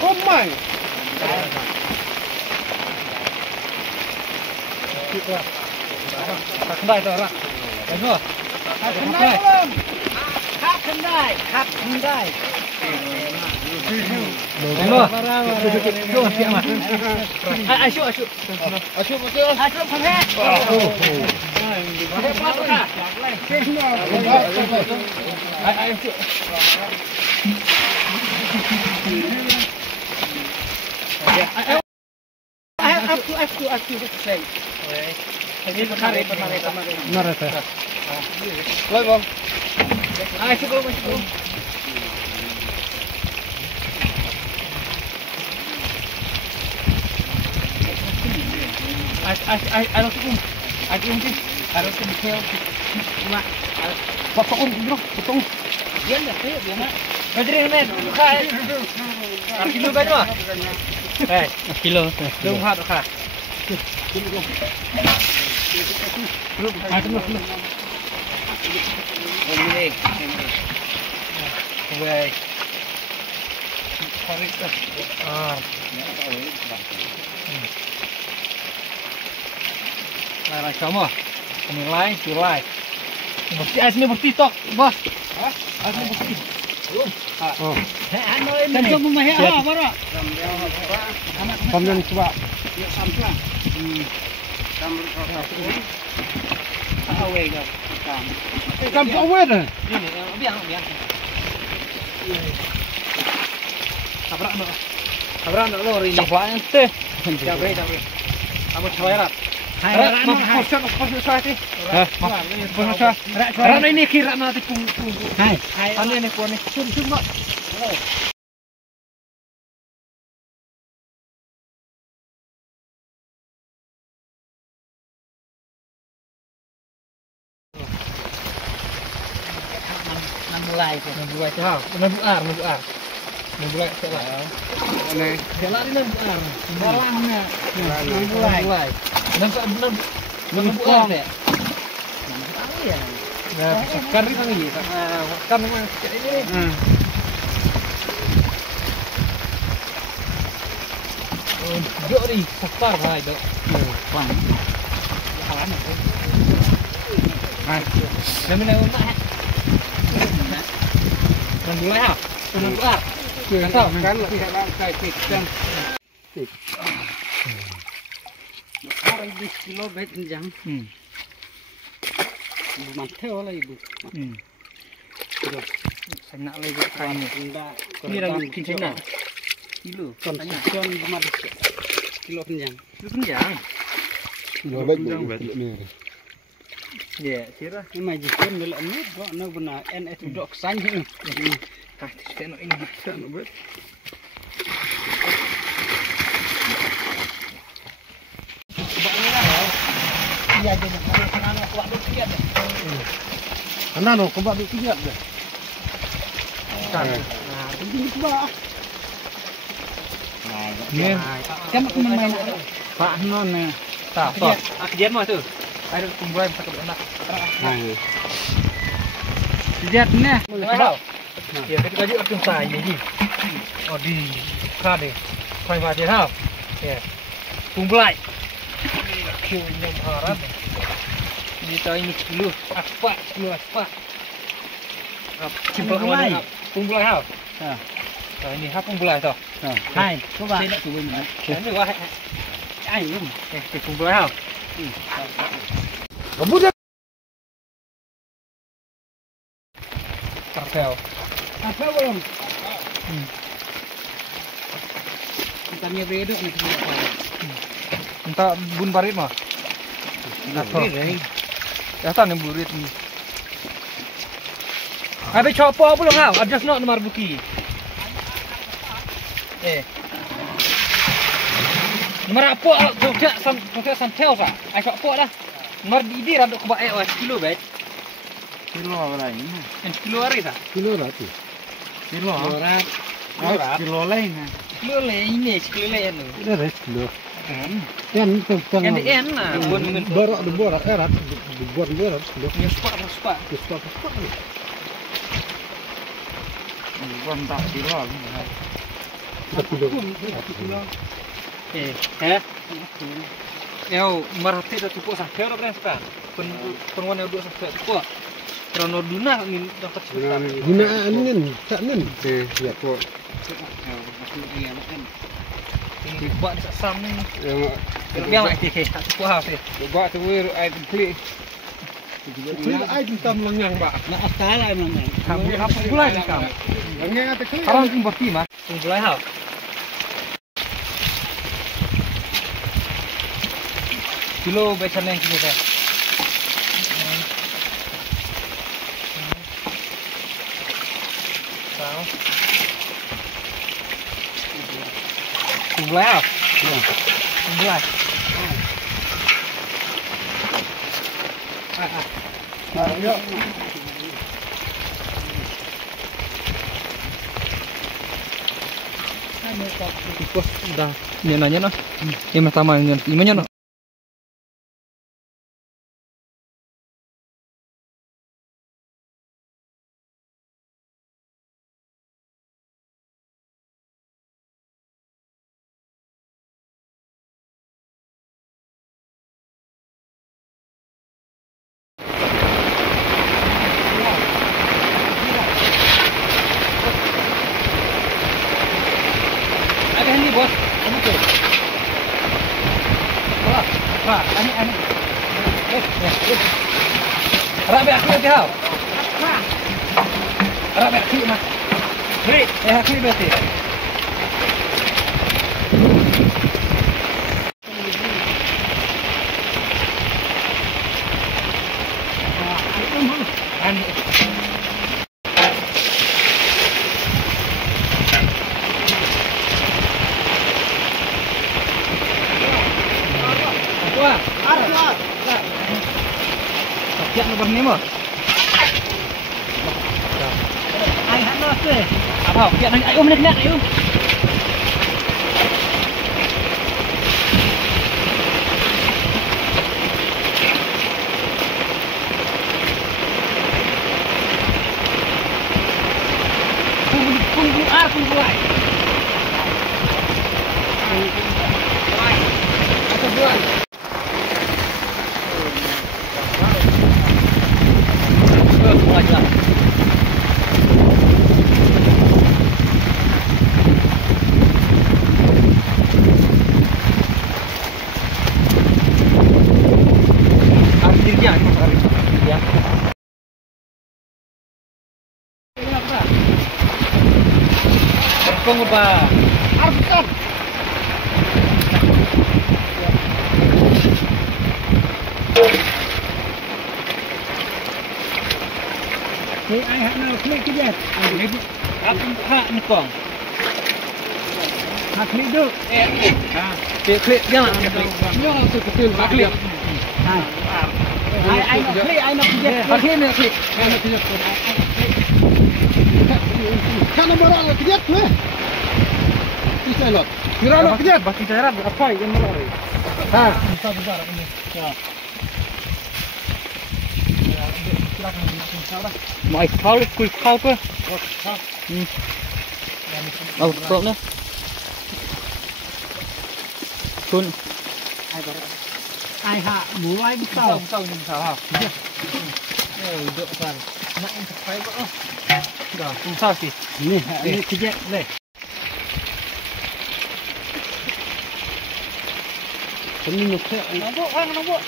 Không mày. Kendai tu orang. Benar. Kendai. Khap kendai. Benar. Jom siap mah. Asyuk. Asyuk betul. Asyuk pakai. Pakai apa tu? Asyuk. Aku say. Ini penari. Mana tu? Loi bang. Asyuk. Potong. Dia nak saya dia nak. Gajian men. Kilo gaji mah. Kilo. Belum hat kah? Belum. Ini. Wei. Tarik dah. Nah, sama. Nilai. Mesti asli mesti tok, bos. Asli mesti. Anu ini. Kamu mah ya, baru. Kamu coba. Ya samplah. Kamu awe dah. Kamu awe dah. Ini biang. Abrak nak lori ni. Coba ente. Cabai. Kamu coba Rak ini kira nanti pung. Hai. Ane ni pun ni. Sum nak. Mulai tu. Memulai setelah. Ini. Setelah ni memulai. Barangnya. Memulai. Membuat ya. Tahu ya. Nah, sekarang ini kan memang ini. Jok ni, sekar lah itu. Bang. Hai. Nama apa? Memulai ah. Memulai. Tahu kan tidak pakai tikam. Orang di kilo bet jang. Mantap lah ibu. Saya nak lagi kain ni. Ini lagi kincina. Kilo. Tanya. Kilo penjang. Kilo bet ni. Ya, kira ni majikan belak ni. Kau nak benar. Itu dok sanjung. Kasih kena ini. Kena bet. Iya jadi karena aku buat dukiat deh. Karena no, kau buat dukiat deh. Kan. Nah, ini coba. Ni. Kan aku main Pak Non ni. Tak. Akian mah tu. Ada kumpulan tak enak. Nah. Lihat ni. Tahu. Ya, kita gaji orang saya ni. Oh di kade. Kau macam tahu. Ya. Kumpulan. Kau harap. Kita ini kilo aspak. Kumpulan. Kumpulan tahu. Nah, ini apa kumpulan tahu? Hai, coba. Saya nak cuba ni. Ini wah. Ayam. Kumpulan tahu. Kamu dah. Kapel. Kapel belum? Kita ni bereduk ni semua. Entah bun barit mah. Apa? Ya tak ni burit ni. Ada copo belum kau? Ada nak nomor buki. Nomor apa? Tukar santel sah. Aku apa dah? Nomor di rada kebak kilo bet. Kilo apa ini? Kilo hari sah. Kilo berapa? Kilo. Kilo lain. Kilo lain ini kilo lain tu. Ini res kilo. Kan tentang. Kan lah. Borak erat. Borak kilo. Yang sepak. Bukan tak kilo. marah tidak cukup sakit atau berapa? Penguan yang dua sakit cukup. Karena duna ini dapat cerita. Guna nin, tak nin. Ya kok. Ini buat sam ni. Yang lagi cukup hal sih. Buat tu air beli. Beli air hitam lengang, Pak. Nak asal air lengang. Kamu apa gulai ni kamu? Lengang atau kali? Orang pun baki mah. Gulai hal. Kilo besan yang kilo saya. Gulai hal. Gulai. Ayo. Ikut dah. Ni nanya no. Yang pertama yang imanya no. Ada ini bos. Kamu tu. Pak, ani. Rabi akhir dia. Rabi akhir mah. Beri, akhir berarti. Ani. Siap nomor ni mah. Ai hak no se. Apa? Siap nak ayo menit ayo. Tunggu ai. Atau buat. Wajah. Akhirnya itu sekali. Ya. Ini apa? Berkong apa? Arbutan. Ni ai hak nak klik ke dia? Aku hak ni kong. Hak klik tu. Klik jangan klik. Jangan tu kecil hak klik. Ai nak klik, ai nak dia. Hak klik ni klik. Ai nak klik. Kan nombor orang klik tu. Bisa lot. Kira lot klik. Baki cara apa yang nombor. Ha, besar ini. Ya. Mau kau kuy kau ke? Oh, kau ni. Kun. Ai hak mulai besar. Kau ni besar ha. Duduk kan. Nak sampai kau. Dah, besar sih. Ni kejap leh. Ini nak. Nampak.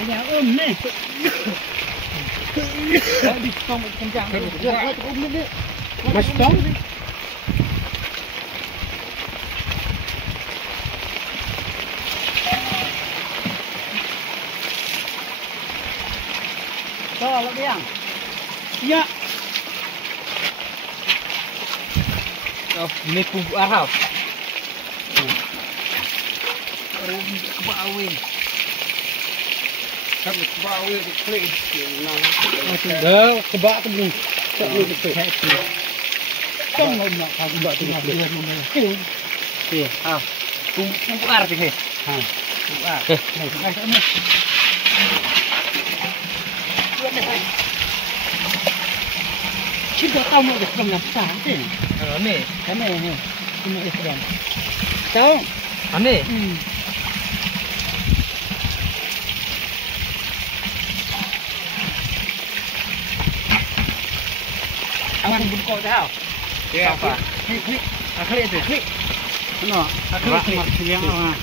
Ada ni. Di tong kencang. Masih tong? Kalau biang. Ya. Oh, ini bumbu arau. Kebawin. Kan kebawin klik. Dah, kebak tu belum. Tak boleh betul. Kan nak kebak tu nak dia mana. Okey, bumbu ar tu ke? Ha. Bumbu ar. Sudah tahu mau berapa besar sih? Aneh. Aneh. Ini Islam. Tahu? Aneh. Aman pun kau tahu. Ya apa? Klik. Klik itu. Klik. No. Klik. Masih yang ah.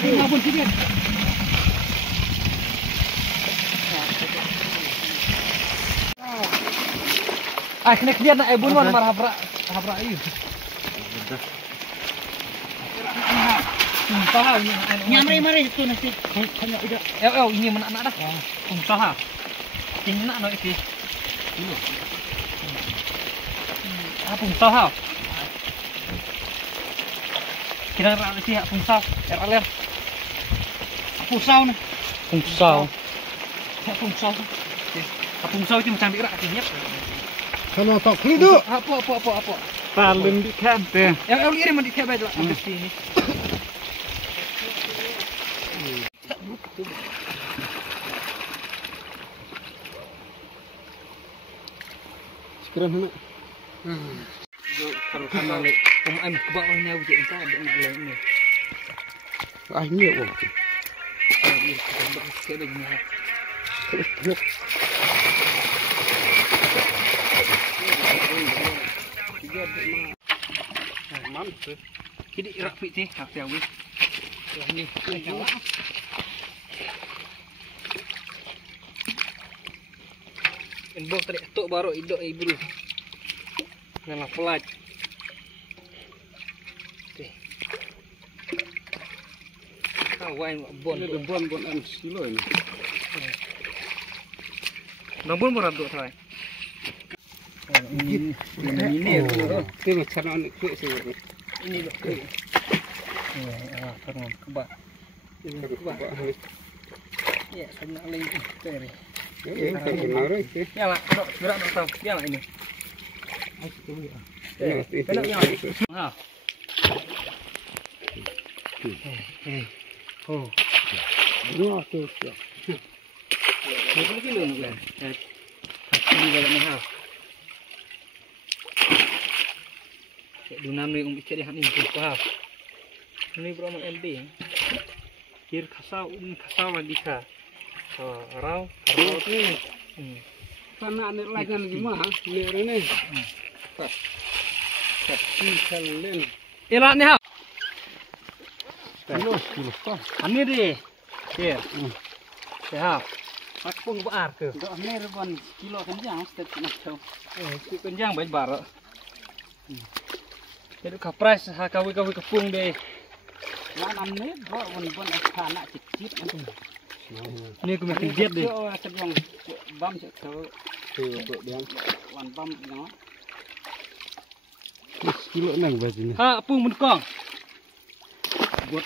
Ngapun sikit. Kena dia nak ibu mana marah habra iu. Salah ini. Nyamri itu nasi. Hanya udah. Ini mana nak dah. Salah. Tinggi nak no iki. Apa salah? Kira ra sih pungsau. Ler. Pusau nih. Pungsau. Pungsau. Pungsau itu macam dikira akhirnya. Kana tak kli tu. Apa. Paling di kante. Iri mandi tiap baik lah ke sini. Sekarang mana? Kalau sama le, em ke bawahnya wujud entah ada nak lain ni. Ini apa? Sikit lagi ni. Mantap. Jadi rapi sih, rapi awi. Ni. Embok tadi tok baru idok ibu. Dengan pelat. Okey. Kawan bon. Ada bon kilo ini. Nombor berapa tu saya? Ini macam mana klik sih. Ini loh. Karena kebak. Ya, saya lagi teri. Ya lah, berat tahu. Ya lah ini. Ha. Oh. Dua tu. Berapa kilo ni kan? Ini dalam ni ha. Dunam ni cek dia ni ha. Ini berapa MB? Kir kasau lagi ka. Rau ni. Karena anak lagi gimana? Lihat ini. Tapi kalian. Elak ni ha. Kilo. Ani deh. Kir. Ya. Aku pun bar ke. Dok merban kilo kenjang setiap nak tahu. Si kenjang baik bar. Jadi kapras ha kawi kepung deh. Lan amne buat bon anak kecil itu. Ni aku mesti jet deh. Sedang bam cek tahu. Tu dia. Wan bam no. Kilo nang baju ni. Ha pung mun kong. Buat